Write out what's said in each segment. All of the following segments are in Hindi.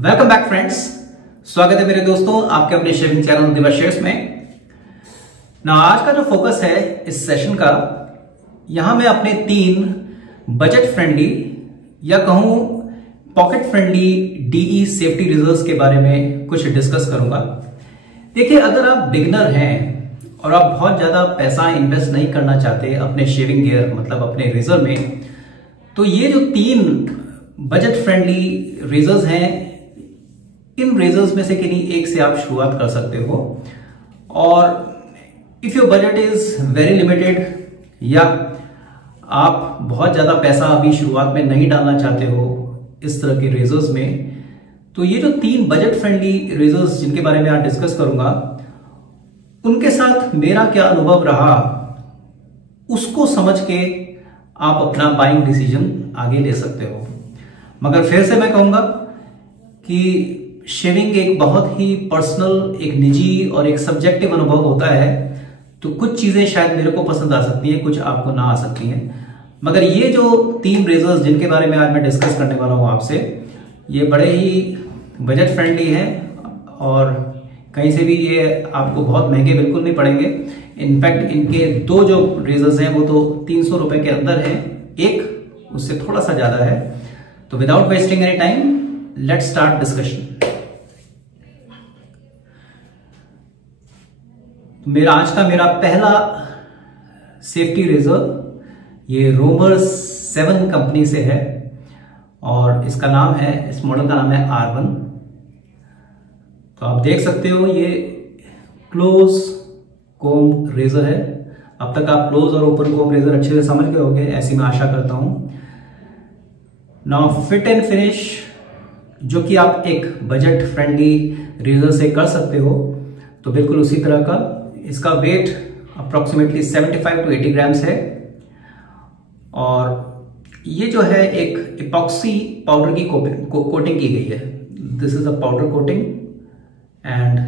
Welcome back friends. स्वागत है मेरे दोस्तों आपके अपने शेविंग चैनल दिवा शेयर्स में। ना आज का जो फोकस है इस सेशन का, यहां मैं अपने 3 बजट फ्रेंडली या कहूं pocket friendly DE safety razors के बारे में कुछ डिस्कस करूंगा। देखिए, अगर आप बिगिनर हैं और आप बहुत ज्यादा पैसा इन्वेस्ट नहीं करना चाहते अपने शेविंग गियर मतलब अपने रेजर में, तो ये जो 3 बजट फ्रेंडली रेजर्स हैं, इन रेजर्स में से किन्हीं एक से आप शुरुआत कर सकते हो। और if your budget is very limited या आप बहुत ज्यादा पैसा अभी शुरुआत में नहीं डालना चाहते हो इस तरह के रेजर्स में, तो ये जो 3 बजट फ्रेंडली रेजर्स जिनके बारे में आज डिस्कस करूंगा, उनके साथ मेरा क्या अनुभव रहा उसको समझ के आप अपना बाइंग डिसीजन आगे ले सकते हो। मगर फिर से मैं कहूंगा कि शेविंग एक बहुत ही पर्सनल, एक निजी और एक सब्जेक्टिव अनुभव होता है, तो कुछ चीजें शायद मेरे को पसंद आ सकती हैं, कुछ आपको ना आ सकती हैं। मगर ये जो 3 रेजर्स जिनके बारे में आज मैं डिस्कस करने वाला हूं आपसे, ये बड़े ही बजट फ्रेंडली हैं और कहीं से भी ये आपको बहुत महंगे बिल्कुल नहीं पड़ेंगे। इनफैक्ट इनके 2 जो रेजर्स हैं वो तो 300 रुपए के अंदर हैं, एक उससे थोड़ा सा ज्यादा है। तो without wasting any time, let's start discussion. मेरा पहला सेफ्टी रेजर ये रोमर 7 कंपनी से है और इसका नाम है, इस मॉडल का नाम है R1। तो आप देख सकते हो ये क्लोज कोम रेजर है। अब तक आप क्लोज और ओपन कोम रेजर अच्छे से समझ गए होंगे, ऐसी मैं आशा करता हूं। नाउ फिट एंड फिनिश जो कि आप एक बजट फ्रेंडली रेजर से कर सकते हो, तो बिल्कुल उसी तरह का। इसका वेट अप्रोक्सीमेटली 75 to 80 ग्राम्स है और ये जो है एक इपॉक्सी पाउडर की कोटिंग की गई है। This is a powder coating and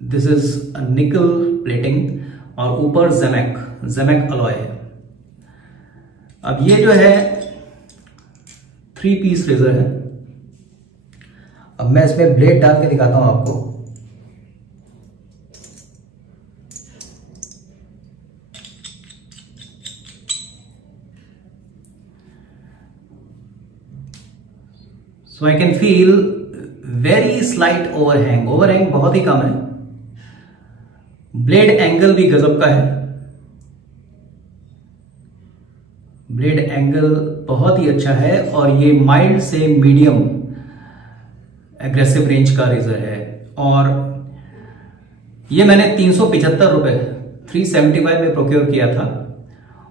this is a निकल प्लेटिंग और ऊपर जेमेक अलॉय है। अब ये जो है 3 पीस रेजर है। अब मैं इसमें ब्लेड डाल के दिखाता हूं आपको। So I can feel very slight overhang बहुत ही कम है। ब्लेड एंगल भी गजब का है, ब्लेड एंगल बहुत ही अच्छा है और ये माइल्ड से मीडियम एग्रेसिव रेंज का रेजर है। और ये मैंने 375 रुपए 375 में प्रोक्योर किया था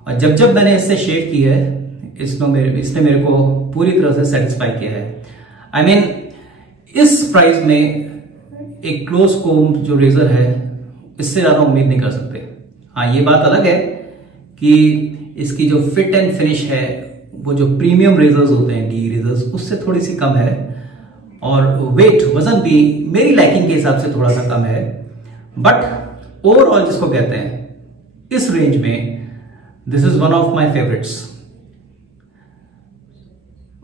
और जब मैंने इससे शेव की है, इसने मेरे को पूरी तरह से सेटिस्फाई किया है। I mean, इस प्राइस में एक क्लोज कोम जो रेजर है, इससे ज्यादा उम्मीद नहीं कर सकते। हाँ, ये बात अलग है कि इसकी जो फिट एंड फिनिश है वो जो प्रीमियम रेजर्स होते हैं, डी रेजर्स, उससे थोड़ी सी कम है और वेट वजन भी मेरी लाइकिंग के हिसाब से थोड़ा सा कम है। बट ओवरऑल जिसको कहते हैं इस रेंज में, this is one of my favourites.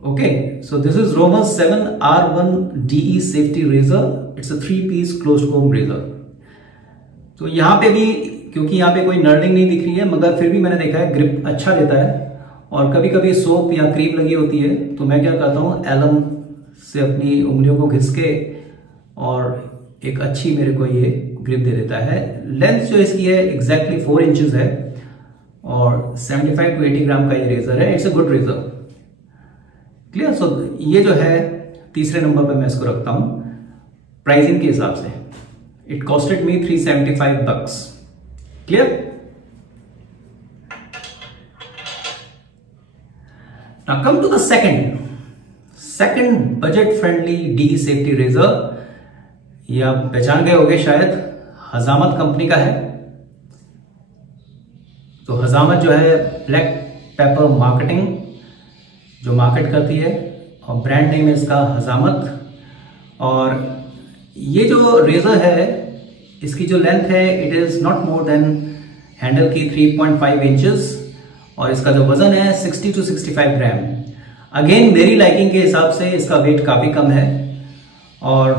Okay, so this is Romer 7 R1 DE safety razor. It's a 3-piece closed comb razor. तो यहाँ पे भी, क्योंकि यहाँ पे कोई नर्डिंग नहीं दिख रही है, मगर फिर भी मैंने देखा है ग्रिप अच्छा देता है। और कभी कभी सोप या क्रीम लगी होती है तो मैं क्या करता हूँ, एलम से अपनी उंगलियों को घिस के और एक अच्छी मेरे को ये ग्रिप दे देता है। लेंथ जो इसकी है एग्जैक्टली 4 इंचेस है और 75 to 80 ग्राम का ये रेजर है। It's a good razor. Clear. So ये जो है तीसरे नंबर पे मैं इसको रखता हूं प्राइसिंग के हिसाब से। It costed me $375। Clear. Now come to the second budget friendly DE safety razor. ये आप पहचान गए होंगे शायद, हजामत कंपनी का है। तो हजामत जो है ब्लैक पेपर मार्केटिंग जो मार्केट करती है और ब्रांड नेम है इसका हजामत। और ये जो रेजर है, इसकी जो लेंथ है it is not more than handle की 3.5 इंचेस और इसका जो वजन है 60 to 65 ग्राम। अगेन मेरी लाइकिंग के हिसाब से इसका वेट काफी कम है। और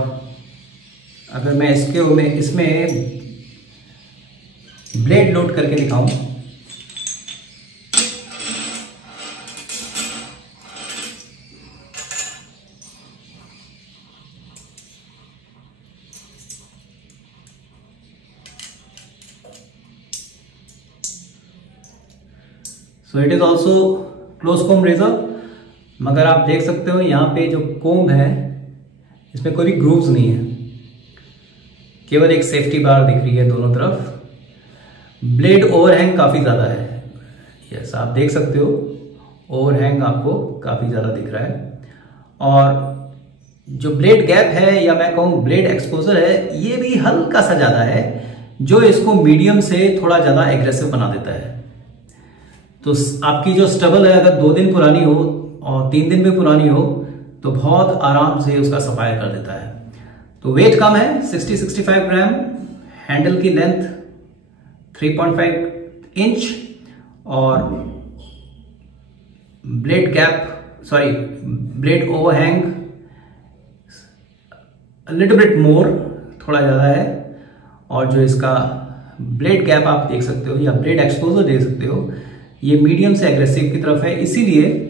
अगर मैं इसमें ब्लेड लोड करके दिखाऊं, so it is also close comb razor. मगर आप देख सकते हो यहाँ पे जो कोम है इसमें कोई भी ग्रूव्स नहीं है, केवल एक सेफ्टी बार दिख रही है दोनों तरफ। ब्लेड ओवरहैंग काफी ज्यादा है, यस आप देख सकते हो ओवरहैंग आपको काफी ज्यादा दिख रहा है। और जो ब्लेड गैप है या मैं कहूँ ब्लेड एक्सपोजर है, ये भी हल्का सा ज्यादा है, जो इसको मीडियम से थोड़ा ज्यादा एग्रेसिव बना देता है। तो आपकी जो स्टबल है अगर 2 दिन पुरानी हो और 3 दिन भी पुरानी हो तो बहुत आराम से उसका सफाई कर देता है। तो वेट कम है 60-65 ग्राम, हैंडल की लेंथ 3.5 इंच और blade overhang little bit more, थोड़ा ज्यादा है। और जो इसका ब्लेड गैप आप देख सकते हो या ब्लेड एक्सपोजर देख सकते हो, ये मीडियम से एग्रेसिव की तरफ है। इसीलिए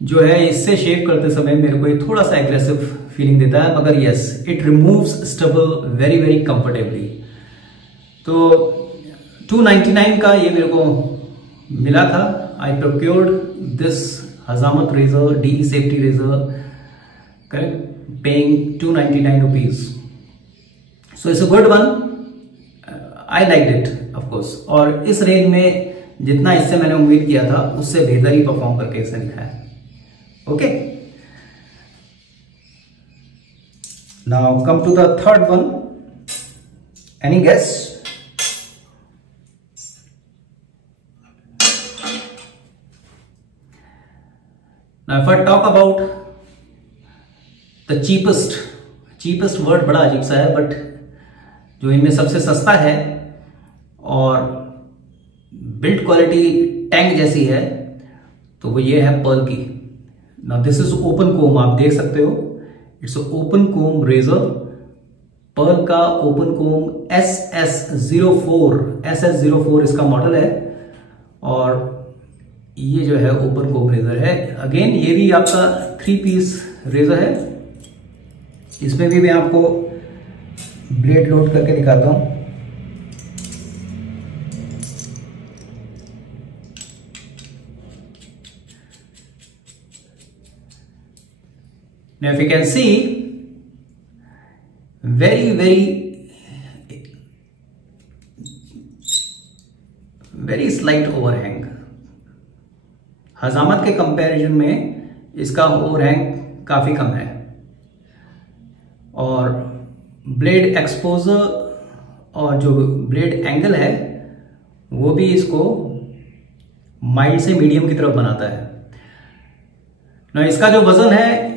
जो है इससे शेव करते समय मेरे को ये थोड़ा सा एग्रेसिव फीलिंग देता है, मगर yes it removes stubble very very comfortably. तो 299 का ये मेरे को मिला था। I procured this Hajamat razor, DE safety razor, correct, paying 299 rupees. So it's a good one, I like it of course. और इस रेंज में जितना इससे मैंने उम्मीद किया था उससे बेहतर ही परफॉर्म करके इसने दिखाया। Okay, now come to the third one. Any guess? Now if I talk about the cheapest word बड़ा अजीब सा है, बट जो इनमें सबसे सस्ता है और बिल्ड क्वालिटी टैंक जैसी है, तो वो ये है पर्ल की। Now this is open comb, आप देख सकते हो it's open comb razor, Pearl का ओपन कोम SS04 इसका मॉडल है। और ये जो है ओपन कोम रेजर है। अगेन ये भी आपका 3 पीस रेजर है। इसमें भी मैं आपको ब्लेड लोड करके दिखाता हूं। Now if you can see, very slight overhang। हजामत के कंपैरिजन में इसका ओवरहैंग काफी कम है। और ब्लेड एक्सपोजर और जो ब्लेड एंगल है वो भी इसको माइल्ड से मीडियम की तरफ बनाता है ना। इसका जो वजन है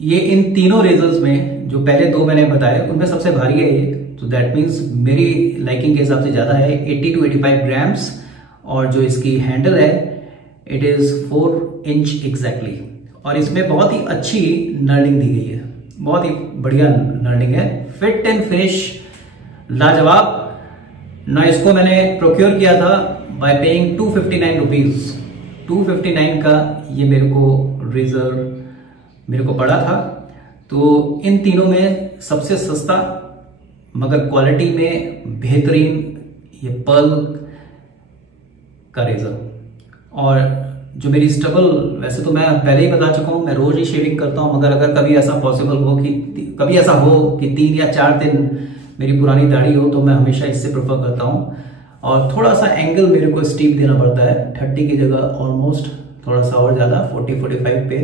ये इन तीनों रेजर्स में, जो पहले 2 मैंने बताए, उनमें सबसे भारी है ये। तो दैट मीन्स मेरी लाइकिंग के हिसाब से ज्यादा है, 80 to 85 ग्राम्स। और जो इसकी हैंडल है इट इज 4 इंच एग्जैक्टली। और इसमें बहुत ही अच्छी नर्लिंग दी गई है, बहुत ही बढ़िया नर्लिंग है। फिट एंड फिनिश लाजवाब ना। इसको मैंने प्रोक्योर किया था बाय पेइंग 259 रुपीज। 259 का ये मेरे को रेजर मेरे को पड़ा था। तो इन तीनों में सबसे सस्ता मगर क्वालिटी में बेहतरीन ये पर्ल का रेजर। और जो मेरी स्टबल, वैसे तो मैं पहले ही बता चुका हूं मैं रोज ही शेविंग करता हूं, मगर अगर कभी ऐसा पॉसिबल हो कि कभी ऐसा हो कि 3 या 4 दिन मेरी पुरानी दाढ़ी हो, तो मैं हमेशा इससे प्रेफर करता हूं। और थोड़ा सा एंगल मेरे को स्टीप देना पड़ता है, 30 की जगह ऑलमोस्ट थोड़ा सा और ज्यादा 40-45 पे।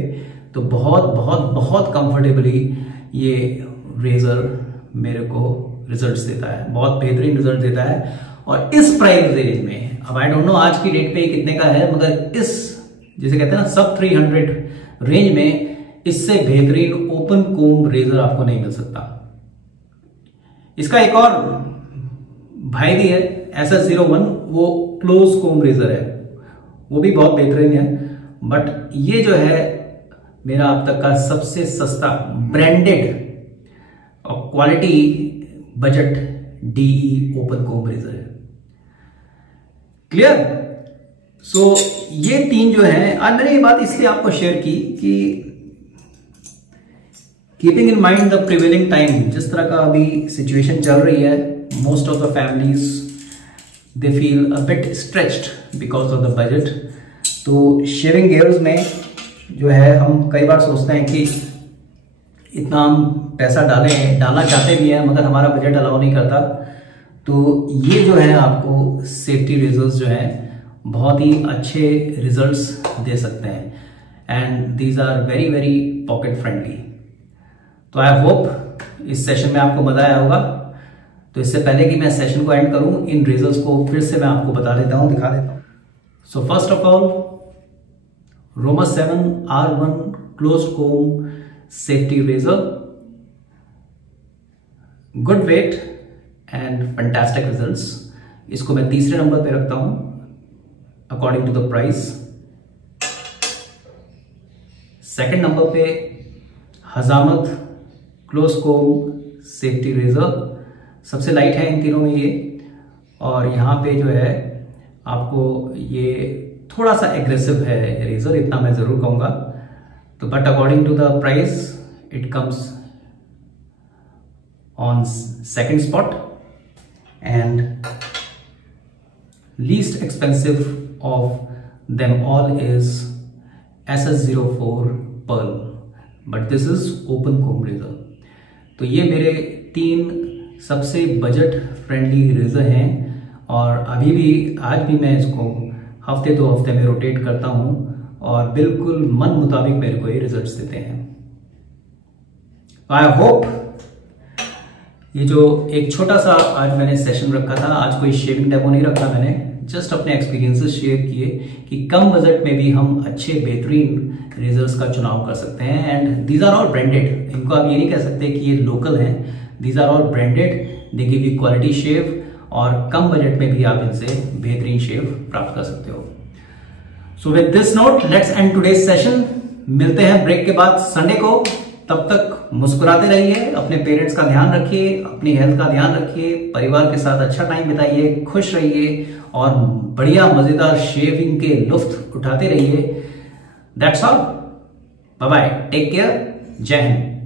तो बहुत बहुत बहुत कंफर्टेबली ये रेजर मेरे को रिजल्ट्स देता है, बहुत बेहतरीन रिजल्ट देता है। और इस प्राइस रेंज में, अब आई डोंट नो आज की डेट पे कितने का है, मगर इस जिसे कहते हैं ना सब 300 रेंज में इससे बेहतरीन ओपन कोम रेजर आपको नहीं मिल सकता। इसका एक और भाई भी है SS01, वो क्लोज कोम रेजर है, वो भी बहुत बेहतरीन है। बट ये जो है मेरा अब तक का सबसे सस्ता ब्रांडेड और quality budget DE open comb razor है। क्लियर? सो ये तीन जो है, आज मैंने ये बात इसलिए आपको शेयर की कि keeping in mind the prevailing time, जिस तरह का अभी सिचुएशन चल रही है, most of the families they feel a bit stretched because of the budget. तो शेविंग गियर्स में जो है हम कई बार सोचते हैं कि इतना हम पैसा डालना चाहते भी हैं मगर हमारा बजट अलाउ नहीं करता। तो ये जो है आपको सेफ्टी रेजर्स जो है बहुत ही अच्छे रिजल्ट्स दे सकते हैं and these are very very pocket friendly. तो आई होप इस सेशन में आपको मजा आया होगा। तो इससे पहले कि मैं सेशन को एंड करूं, इन रेजर्स को फिर से मैं आपको बता देता हूं, दिखा देता हूं। So first of all, Roma 7 R1 close comb safety razor, good weight and fantastic results. इसको मैं तीसरे नंबर पे रखता हूं according to the price. Second number पे Hajamat close comb safety razor, सबसे लाइट है इन तीनों में ये, और यहाँ पे जो है आपको ये थोड़ा सा एग्रेसिव है रेजर, इतना मैं जरूर कहूंगा। तो but according to the price it comes on second spot and least expensive of them all is SS04 Pearl, but this is open comb razor. तो ये मेरे 3 सबसे बजट फ्रेंडली रेजर हैं और अभी भी आज भी मैं इसको हफ्ते 2 हफ्ते में रोटेट करता हूं और बिल्कुल मन मुताबिक मेरे को ये रिजल्ट्स देते हैं। आई होप ये जो एक छोटा सा आज मैंने सेशन रखा था, आज कोई शेविंग डेमो नहीं रखा मैंने, जस्ट अपने एक्सपीरियंसेस शेयर किए कि कम बजट में भी हम अच्छे बेहतरीन रेजर्स का चुनाव कर सकते हैं and these are all branded. इनको आप ये नहीं कह सकते कि ये लोकल हैं, these are all branded, they give you quality shave और कम बजट में भी आप इनसे बेहतरीन शेव प्राप्त कर सकते हो। So with this note let's end today's session. मिलते हैं ब्रेक के बाद संडे को, तब तक मुस्कुराते रहिए, अपने पेरेंट्स का ध्यान रखिए, अपनी हेल्थ का ध्यान रखिए, परिवार के साथ अच्छा टाइम बिताइए, खुश रहिए और बढ़िया मजेदार शेविंग के लुत्फ उठाते रहिए। That's all, bye bye, take care, जय हिंद।